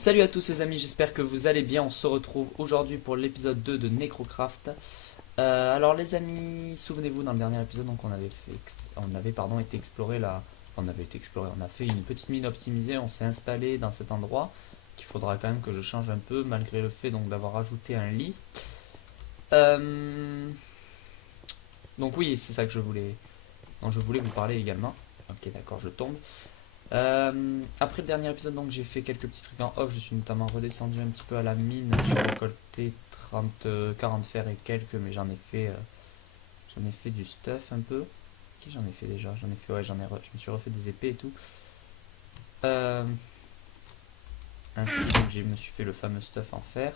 Salut à tous les amis, j'espère que vous allez bien. On se retrouve aujourd'hui pour l'épisode 2 de Necrocraft. Alors les amis, souvenez-vous dans le dernier épisode, donc on avait été explorer on a fait une petite mine optimisée, on s'est installé dans cet endroit qu'il faudra quand même que je change un peu malgré le fait donc d'avoir ajouté un lit. Euh, donc oui, c'est ça que dont je voulais vous parler également. Ok, d'accord, je tombe. Après le dernier épisode, donc j'ai fait quelques petits trucs en off. Je suis notamment redescendu un petit peu à la mine. J'ai récolté 40 fer et quelques, mais j'en ai fait du stuff un peu. Qui j'en ai fait déjà? J'en ai fait, ouais, je me suis refait des épées et tout. Euh, Ainsi, donc je me suis fait le fameux stuff en fer.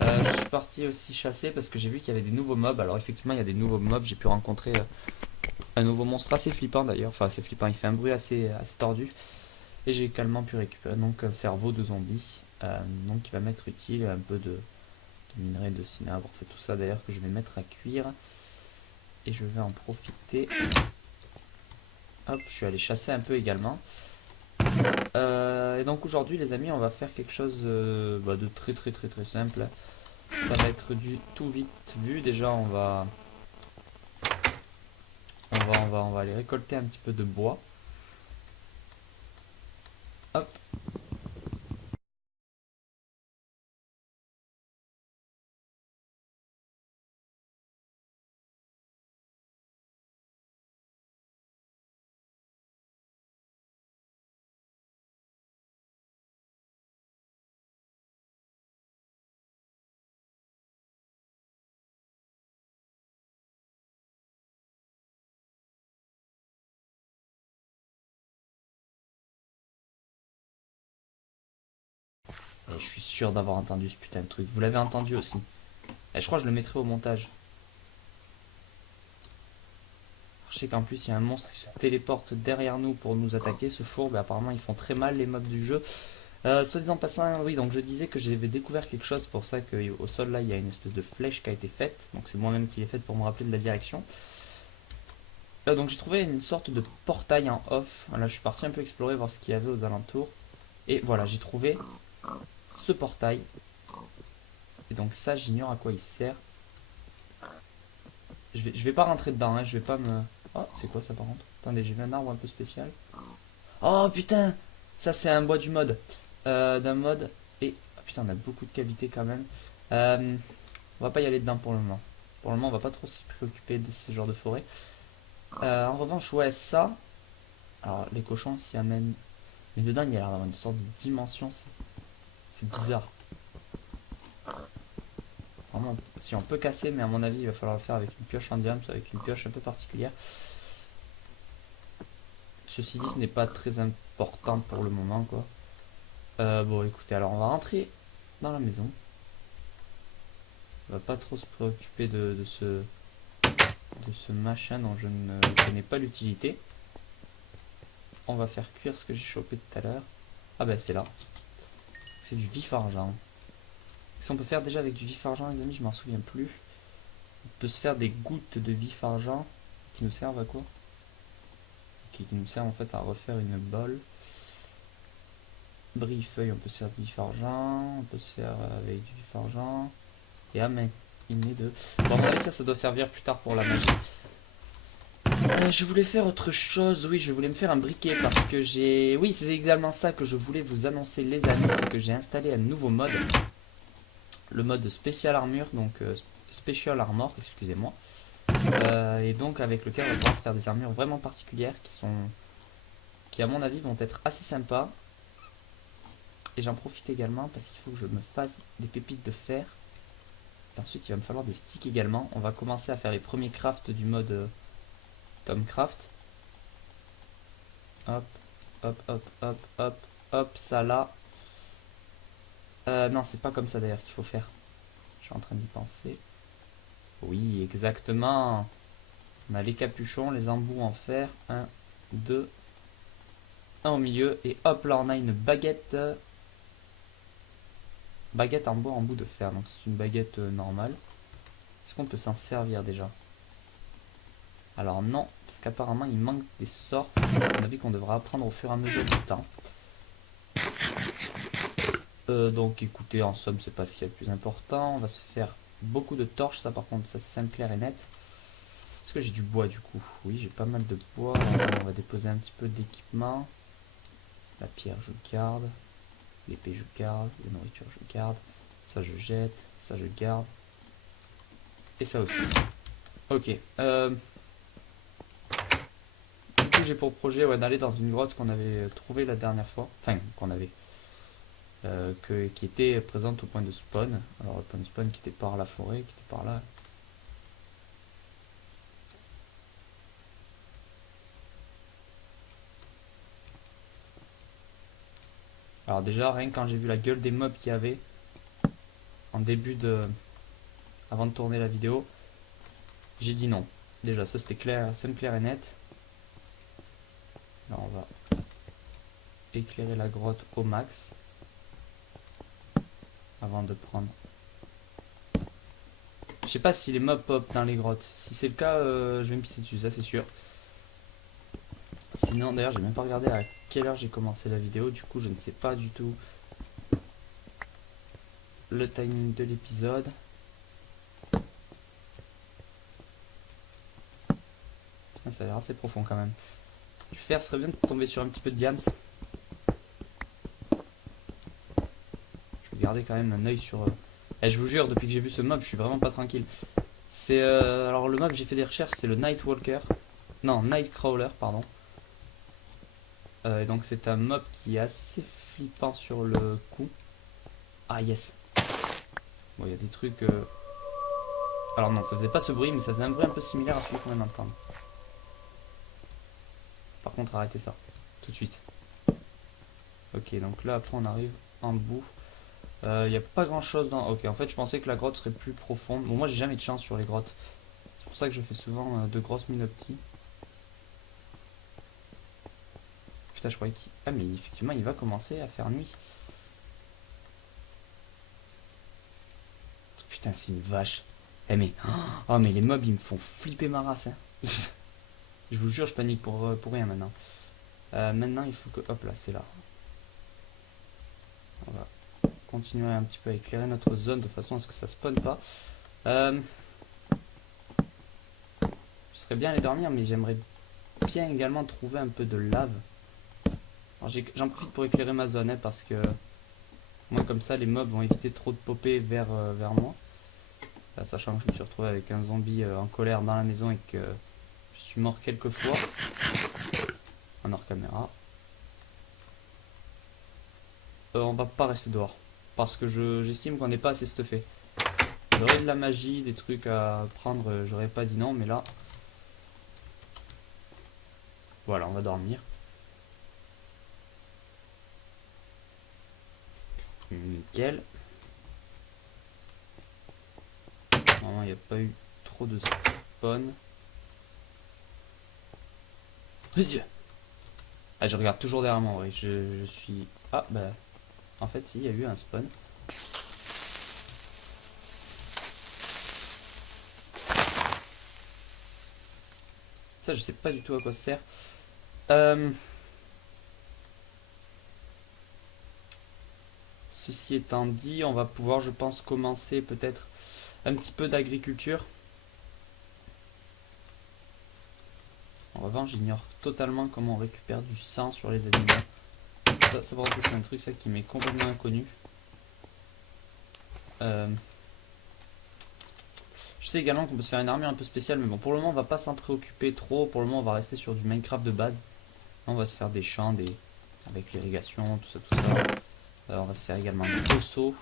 Je suis parti aussi chasser parce que j'ai vu qu'il y avait des nouveaux mobs. Alors effectivement, il y a des nouveaux mobs. J'ai pu rencontrer un nouveau monstre assez flippant d'ailleurs. Enfin, assez flippant. Il fait un bruit assez tordu. Et j'ai également pu récupérer donc un cerveau de zombie, donc qui va m'être utile, un peu de minerai, de cinabre, fait tout ça d'ailleurs que je vais mettre à cuire. Et je vais en profiter. Hop, je suis allé chasser un peu également. Et donc aujourd'hui les amis, on va faire quelque chose de très simple. Ça va être du tout vite vu. Déjà on va aller récolter un petit peu de bois. Hop. Et je suis sûr d'avoir entendu ce putain de truc. Vous l'avez entendu aussi. Et je crois que je le mettrai au montage. Je sais qu'en plus il y a un monstre qui se téléporte derrière nous pour nous attaquer, ce fourbe, et apparemment ils font très mal les mobs du jeu. Soit disant passant, oui, donc je disais que j'avais découvert quelque chose, pour ça qu'au sol là il y a une espèce de flèche qui a été faite, donc c'est moi-même qui l'ai faite pour me rappeler de la direction. Donc j'ai trouvé une sorte de portail en off, là je suis parti un peu explorer, voir ce qu'il y avait aux alentours, et voilà, j'ai trouvé ce portail, et donc ça j'ignore à quoi il sert. Je vais pas rentrer dedans, hein, je vais pas me... Oh, c'est quoi ça par contre? Attendez, j'ai vu un arbre un peu spécial. Oh putain, ça c'est un bois du mode. D'un mode. Et oh, putain, on a beaucoup de cavités quand même. On va pas y aller dedans pour le moment. Pour le moment, on va pas trop s'y préoccuper de ce genre de forêt. En revanche, ouais, ça. Alors, les cochons s'y amènent. Mais dedans, il y a l'air d'avoir une sorte de dimension. C'est bizarre. Vraiment, si on peut casser, mais à mon avis, il va falloir le faire avec une pioche en diamant, avec une pioche un peu particulière. Ceci dit, ce n'est pas très important pour le moment, quoi. Bon, écoutez, alors on va rentrer dans la maison. On va pas trop se préoccuper de ce machin dont je ne connais pas l'utilité. On va faire cuire ce que j'ai chopé tout à l'heure. Ah ben c'est là. C'est du vif argent. Qu'est-ce qu'on peut faire déjà avec du vif argent, les amis? Je m'en souviens plus. On peut se faire des gouttes de vif argent qui nous servent à quoi? Qui nous servent en fait à refaire une bolle. Brille-feuille, on peut se faire du vif argent. On peut se faire avec du vif argent. Et amen. Il n'est de... Bon, ça doit servir plus tard pour la magie. Je voulais faire autre chose, oui, je voulais me faire un briquet parce que j'ai... Oui, c'est également ça que je voulais vous annoncer, les amis, c'est que j'ai installé un nouveau mode. Le mode Special Armor, donc Special Armor, excusez-moi. Et donc avec lequel on va pouvoir se faire des armures vraiment particulières qui à mon avis vont être assez sympas. Et j'en profite également parce qu'il faut que je me fasse des pépites de fer. Et ensuite il va me falloir des sticks également. On va commencer à faire les premiers crafts du mode... Tomcraft. Hop, hop, ça là. Non, c'est pas comme ça d'ailleurs qu'il faut faire. Je suis en train d'y penser. Oui, exactement. On a les capuchons, les embouts en fer. Un, deux, un au milieu. Et hop, là on a une baguette. Baguette en bois en bout de fer. Donc c'est une baguette normale. Est-ce qu'on peut s'en servir déjà? Alors non, parce qu'apparemment il manque des sorts. On a vu qu'on devra apprendre au fur et à mesure du temps. Donc écoutez, en somme, c'est pas ce qu'il y a de plus important. On va se faire beaucoup de torches, ça par contre, ça c'est simple, clair et net. Est-ce que j'ai du bois du coup? Oui, j'ai pas mal de bois. On va déposer un petit peu d'équipement. La pierre, je garde. L'épée, je garde. La nourriture, je garde. Ça, je jette. Ça, je garde. Et ça aussi. Ok. Du coup, j'ai pour projet d'aller dans une grotte qu'on avait trouvée la dernière fois. Enfin, qu'on avait. Qui était présente au point de spawn. Alors, le point de spawn qui était par la forêt, qui était par là. Alors déjà, rien que quand j'ai vu la gueule des mobs qu'il y avait en début de... avant de tourner la vidéo, j'ai dit non. Déjà, ça c'était clair, simple, clair et net. Là, on va éclairer la grotte au max avant de prendre. Je sais pas si les mobs pop dans les grottes. Si c'est le cas, je vais me pisser dessus, ça c'est sûr. Sinon, d'ailleurs, j'ai même pas regardé à quelle heure j'ai commencé la vidéo. Du coup, je ne sais pas du tout le timing de l'épisode. Ça a l'air assez profond quand même. Du fer serait bien de tomber sur un petit peu de diams. Je vais garder quand même un œil sur... je vous jure, depuis que j'ai vu ce mob, je suis vraiment pas tranquille. C'est alors le mob, j'ai fait des recherches, c'est le Nightwalker. Non, Nightcrawler, pardon. Et donc c'est un mob qui est assez flippant sur le coup. Ah yes. Bon, il y a des trucs... Alors non, ça faisait pas ce bruit, mais ça faisait un bruit un peu similaire à celui qu'on vient d'entendre. Par contre, arrêtez ça. Tout de suite. Ok, donc là, après, on arrive en bout. Il n'y a pas grand chose dans... Ok, en fait, je pensais que la grotte serait plus profonde. Bon, moi, j'ai jamais de chance sur les grottes. C'est pour ça que je fais souvent de grosses minopties. Putain, je croyais qu'il... Ah, mais effectivement, il va commencer à faire nuit. Putain, c'est une vache. Eh, mais... Oh, mais les mobs, ils me font flipper ma race, hein. Je vous jure, je panique pour rien maintenant. Maintenant, il faut que... Hop là, c'est là. On va continuer un petit peu à éclairer notre zone de façon à ce que ça spawn pas. Je serais bien aller dormir, mais j'aimerais bien également trouver un peu de lave. J'en profite pour éclairer ma zone, hein, parce que moi comme ça les mobs vont éviter trop de popper vers moi. Sachant que je me suis retrouvé avec un zombie en colère dans la maison et que je suis mort quelques fois en hors caméra. On va pas rester dehors parce que j'estime qu'on n'est pas assez stuffé. J'aurais de la magie, des trucs à prendre, j'aurais pas dit non, mais là voilà, on va dormir. Nickel. Normalement, il n'y a pas eu trop de spawn. Ah, je regarde toujours derrière moi, oui. Je suis... Ah, bah... En fait, si, il y a eu un spawn. Ça, je sais pas du tout à quoi ça sert. Ceci étant dit, on va pouvoir, je pense, commencer peut-être un petit peu d'agriculture. En revanche, j'ignore totalement comment on récupère du sang sur les animaux. Ça c'est un truc ça qui m'est complètement inconnu. Je sais également qu'on peut se faire une armure un peu spéciale, mais bon, pour le moment, on va pas s'en préoccuper trop. Pour le moment, on va rester sur du Minecraft de base. On va se faire des champs, avec l'irrigation, tout ça, tout ça. On va se faire également des poceaux.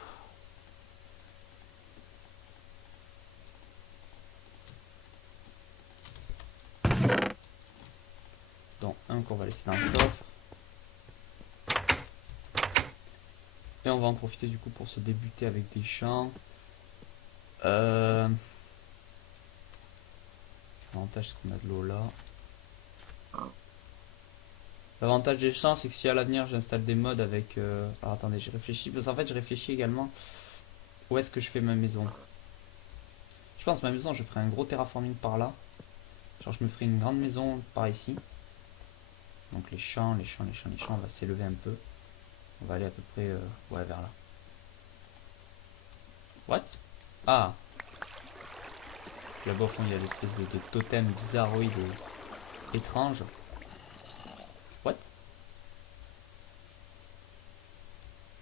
Dont un qu'on va laisser dans le coffre. Et on va en profiter du coup pour se débuter avec des champs. L'avantage c'est qu'on a de l'eau là. L'avantage des champs c'est que si à l'avenir j'installe des mods avec... Alors attendez, j'ai réfléchi. Parce qu'en fait je réfléchis également où est-ce que je fais ma maison. Je pense que ma maison je ferai un gros terraforming par là. Genre je me ferai une grande maison par ici. Donc les champs, on va s'élever un peu. On va aller à peu près ouais, vers là. What? Ah. Là-bas au fond il y a l'espèce de totem bizarroïde et étrange. What?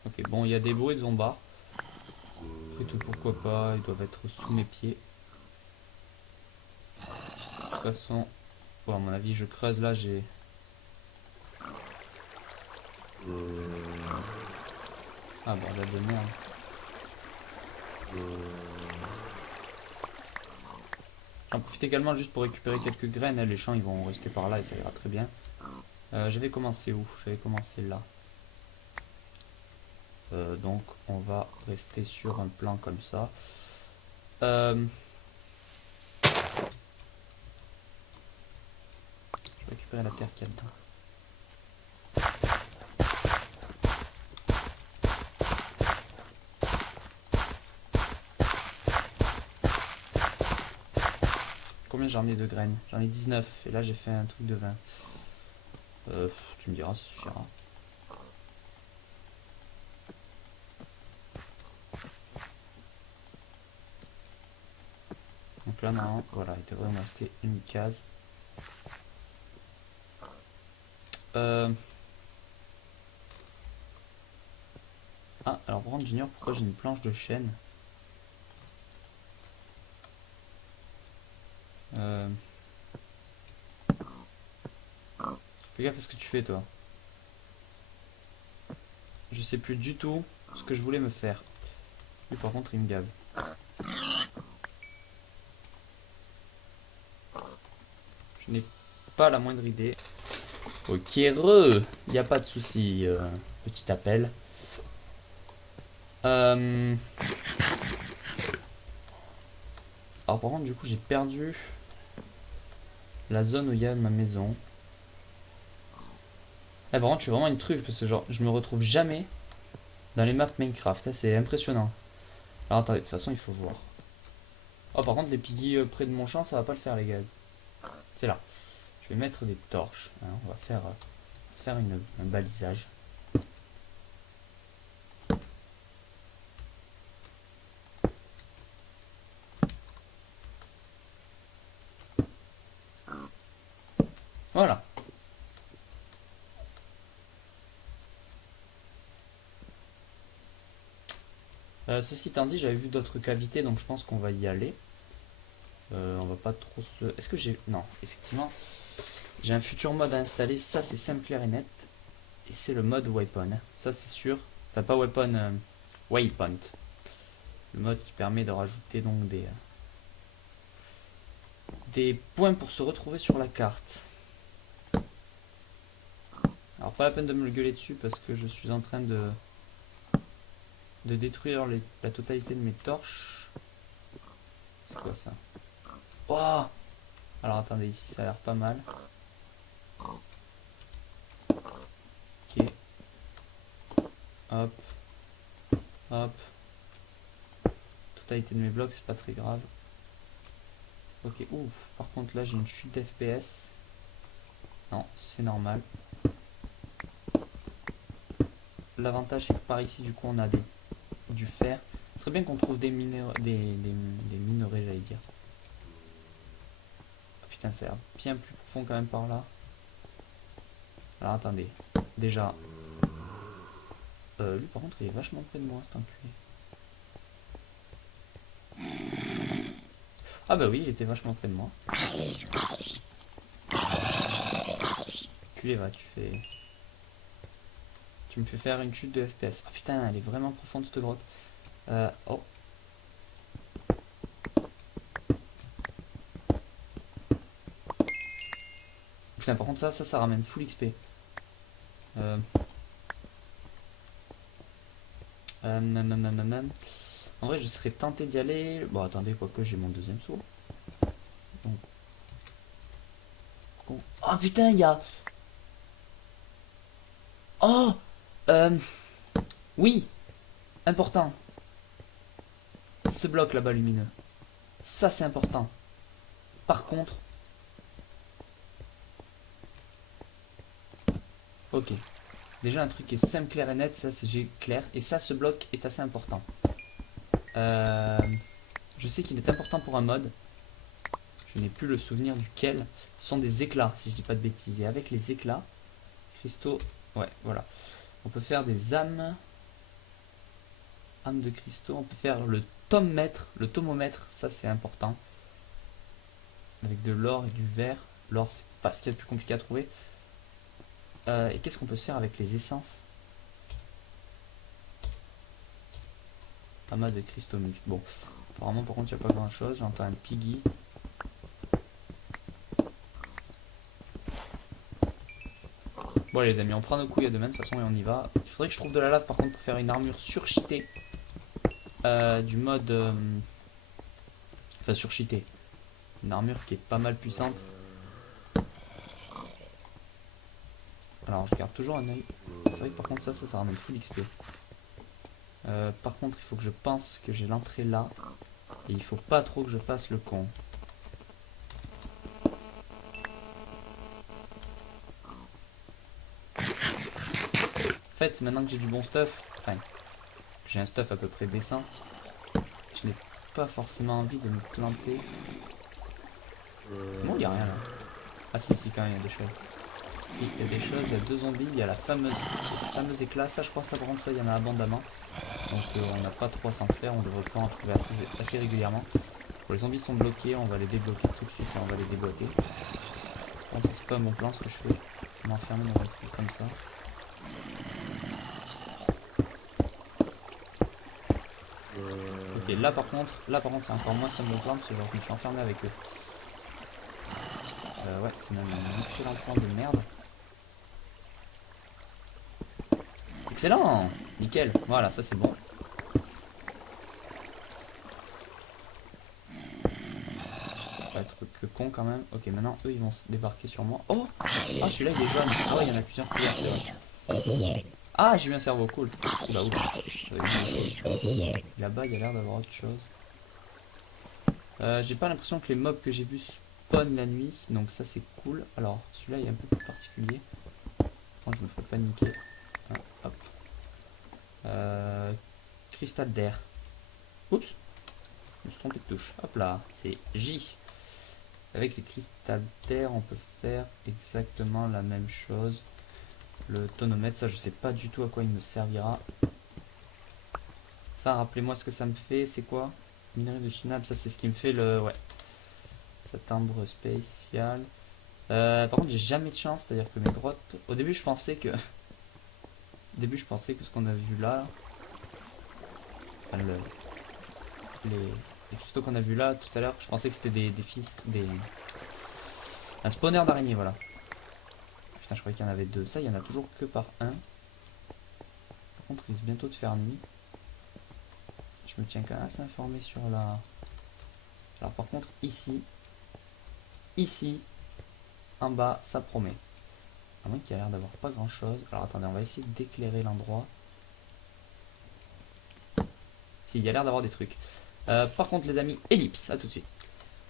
Ok, bon, il y a des bruits de zombards. Après tout, pourquoi pas, ils doivent être sous mes pieds. De toute façon, bon, à mon avis, je creuse là, j'ai... Ah, bordel de merde. J'en profite également juste pour récupérer quelques graines. Les champs, ils vont rester par là et ça ira très bien. J'avais commencé où? J'avais commencé là. Donc, on va rester sur un plan comme ça. Je vais récupérer la terre qu'il y a dedans. Combien j'en ai de graines? J'en ai 19 et là j'ai fait un truc de 20. Tu me diras, ça suffira. Donc là non, voilà, il devrait me rester une case. Ah, alors par contre j'ignore pourquoi j'ai une planche de chêne. Fais gaffe à ce que tu fais toi. Je sais plus du tout ce que je voulais me faire. Lui par contre il me gave. Je n'ai pas la moindre idée. Ok, il n'y a pas de souci. Petit appel. Alors par contre du coup j'ai perdu la zone où il y a ma maison. Par contre je suis vraiment une truffe parce que genre je me retrouve jamais dans les maps Minecraft. C'est impressionnant. Alors attendez, de toute façon il faut voir. Oh par contre les piggy près de mon champ ça va pas le faire les gars. C'est là. Je vais mettre des torches. Hein, on va se faire un balisage. Voilà. Ceci étant dit, j'avais vu d'autres cavités, donc je pense qu'on va y aller. On va pas trop se... Est-ce que j'ai... Non, effectivement. J'ai un futur mode à installer. Ça, c'est simple, clair et net. Et c'est le mode weapon. Ça, c'est sûr. Enfin, pas weapon, waypoint. Le mode qui permet de rajouter donc des points pour se retrouver sur la carte. Alors, pas la peine de me le gueuler dessus parce que je suis en train de détruire la totalité de mes torches. C'est quoi ça? Oh! Alors attendez, ici ça a l'air pas mal. Ok. Hop. Hop. Totalité de mes blocs, c'est pas très grave. Ok, ouf. Par contre là j'ai une chute d'FPS. Non, c'est normal. L'avantage c'est que par ici du coup on a du fer. Ce serait bien qu'on trouve des minerais, des minerais j'allais dire. Oh, putain ça a l'air bien plus profond quand même par là. Alors attendez. Déjà. Lui par contre il est vachement près de moi cet enculé. Ah bah oui il était vachement près de moi. Tu les vas, tu me fais faire une chute de FPS. Ah putain, elle est vraiment profonde cette grotte. Oh. Putain, par contre ça ramène full XP. En vrai, je serais tenté d'y aller. Bon, attendez, quoique j'ai mon deuxième saut. Donc. Oh putain, il y a... Oh oui, important. Ce bloc là-bas lumineux. Ça, c'est important. Par contre... Ok. Déjà, un truc qui est simple, clair et net. Ça, c'est clair. Et ça, ce bloc est assez important. Euh, je sais qu'il est important pour un mod. Je n'ai plus le souvenir duquel. Ce sont des éclats, si je dis pas de bêtises. Et avec les éclats, cristaux, ouais, voilà. On peut faire des âmes. Âmes de cristaux. On peut faire le tomomètre. Le tomomètre, ça c'est important. Avec de l'or et du verre. L'or, c'est pas ce qu'il y a de plus compliqué à trouver. Et qu'est-ce qu'on peut se faire avec les essences? Amas de cristaux mixtes. Bon, apparemment, par contre, il n'y a pas grand chose. J'entends un piggy. Bon, les amis, on prend nos couilles à demain de toute façon et on y va. Il faudrait que je trouve de la lave par contre pour faire une armure surcheatée. Du mode. Enfin, surcheatée. Une armure qui est pas mal puissante. Alors, je garde toujours un oeil. C'est vrai que par contre, ça ramène full XP. Par contre, il faut que je pense que j'ai l'entrée là. Et il faut pas trop que je fasse le con. En fait, maintenant que j'ai du bon stuff, enfin, j'ai un stuff à peu près décent, je n'ai pas forcément envie de me planter. C'est bon, il n'y a rien là. Ah si, quand même, il y a des choses. Si, il y a des choses, il y a 2 zombies, il y a la fameuse éclat. Ça, je crois, ça, par contre, ça, il y en a abondamment. Donc, on n'a pas trop à s'en faire, on devrait pouvoir en trouver assez régulièrement. Bon, les zombies sont bloqués, on va les débloquer tout de suite et on va les déboîter. Bon, ça, c'est pas un bon plan ce que je fais. Je m'enferme dans un truc comme ça. Ok, là par contre c'est encore moins ça me plan parce que genre, je me suis enfermé avec eux. Ouais, c'est même un excellent plan de merde. Excellent. Nickel, voilà, ça c'est bon. Ça va être que con quand même. Ok, maintenant eux ils vont se débarquer sur moi. Oh, ah, celui-là il est jaune. Ah ouais, il y en a plusieurs couleurs, c'est vrai. Ah, j'ai eu un cerveau, cool. Bah ouf. Là-bas il y a l'air d'avoir autre chose. J'ai pas l'impression que les mobs que j'ai vus spawnent la nuit, donc ça c'est cool. Alors celui-là il est un peu plus particulier. Bon, je me ferai paniquer. Ah, hop. Cristal d'air. Oups, je me suis trompé de touche. Hop là, c'est J. Avec les cristals d'air, on peut faire exactement la même chose. Le tonomètre, ça je sais pas du tout à quoi il me servira. Ça, rappelez-moi ce que ça me fait, c'est quoi? Minerai de chinable, ça c'est ce qui me fait le... Ouais. Cet arbre spécial. Par contre, j'ai jamais de chance, c'est-à-dire que mes grottes... Au début, je pensais que... ce qu'on a vu là... Enfin, les cristaux qu'on a vu là tout à l'heure, je pensais que c'était un spawner d'araignée, voilà. Putain, je croyais qu'il y en avait 2. Ça, il y en a toujours que par un. Par contre, il risque bientôt de faire nuit. Je me tiens quand même assez informé sur la... Alors par contre, ici, en bas, ça promet. À moins qu'il y a l'air d'avoir pas grand chose. Alors attendez, on va essayer d'éclairer l'endroit. Si, il y a l'air d'avoir des trucs. Par contre, les amis, ellipse, à tout de suite.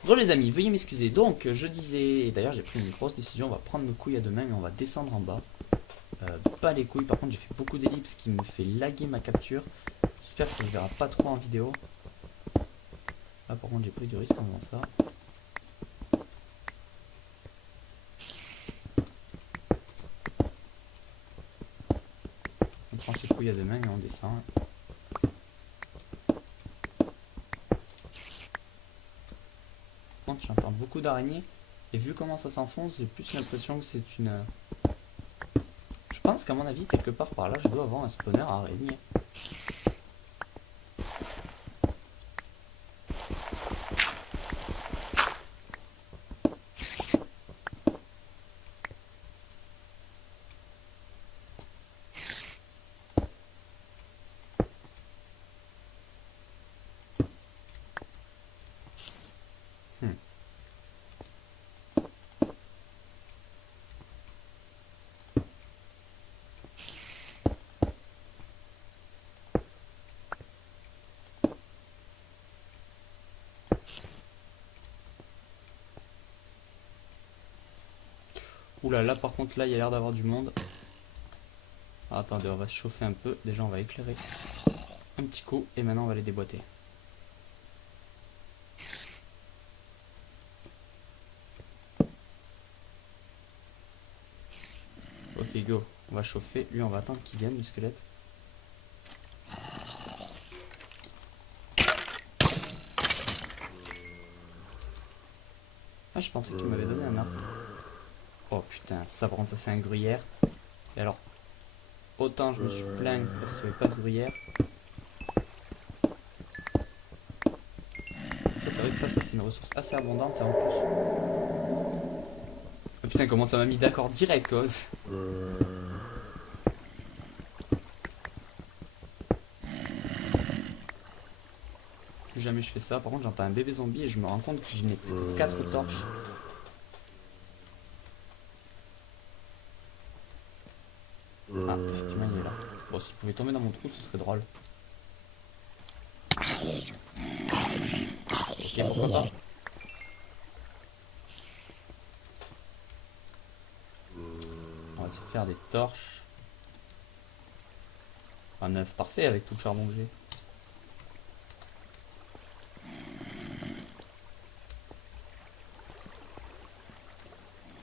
Bon les amis, veuillez m'excuser. Donc, je disais, et d'ailleurs j'ai pris une grosse décision, on va prendre nos couilles à deux mains et on va descendre en bas. Pas les couilles, par contre j'ai fait beaucoup d'ellipses qui me fait laguer ma capture. J'espère que ça se verra pas trop en vidéo. Là par contre j'ai pris du risque en faisant ça. On prend ses couilles à deux mains et on descend. Par contre j'entends beaucoup d'araignées. Et vu comment ça s'enfonce, j'ai plus l'impression que c'est une... Je pense qu'à mon avis, quelque part par là, je dois avoir un spawner à araignées. Oula, là par contre, là il y a l'air d'avoir du monde. Ah, attendez, on va se chauffer un peu. Déjà, on va éclairer un petit coup et maintenant on va les déboîter. Ok, go. On va chauffer. Lui, on va attendre qu'il vienne, le squelette. Ah, je pensais qu'il m'avait donné un arbre. Oh putain, ça par contre, ça c'est un gruyère. Et alors, autant je me suis plaint parce qu'il n'y avait pas de gruyère. Ça, c'est vrai que ça c'est une ressource assez abondante et en plus. Oh, putain, comment ça m'a mis d'accord direct, quoi. Plus jamais je fais ça. Par contre, j'entends un bébé zombie et je me rends compte que je n'ai plus que 4 torches. Ah, effectivement, il est là. Bon, s'il pouvait tomber dans mon trou, ce serait drôle. Ok, pourquoi pas. On va se faire des torches. Un œuf parfait avec tout le charbon que j'ai.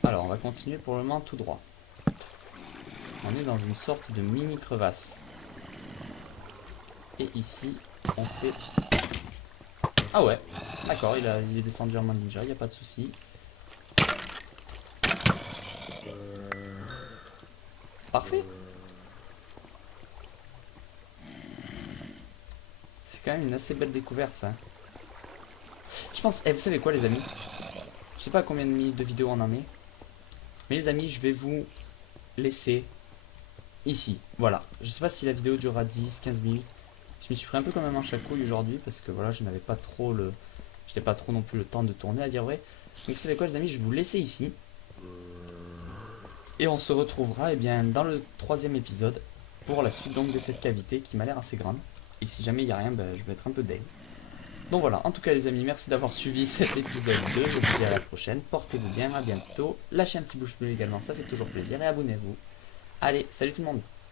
Alors, on va continuer pour le moment tout droit. On est dans une sorte de mini crevasse. Et ici, on fait... Ah ouais, d'accord, il est descendu en mode ninja, il n'y a pas de souci. Parfait. C'est quand même une assez belle découverte, ça. Je pense... vous savez quoi, les amis? Je sais pas combien de minutes de vidéo on en est. Mais les amis, je vais vous laisser ici. Voilà. Je sais pas si la vidéo durera 10, 15 minutes. Je me suis pris un peu comme un manche à couilles aujourd'hui parce que voilà, je n'avais pas trop le... J'étais pas trop non plus le temps de tourner, à dire vrai. Donc vous savez quoi, les amis, je vais vous laisser ici. Et on se retrouvera eh bien, dans le 3e épisode pour la suite donc de cette cavité qui m'a l'air assez grande. Et si jamais il n'y a rien, ben, je vais être un peu deg. Donc voilà, en tout cas les amis, merci d'avoir suivi cet épisode 2. Je vous dis à la prochaine, portez-vous bien, à bientôt. Lâchez un petit pouce bleu également, ça fait toujours plaisir et abonnez-vous. Allez, salut tout le monde!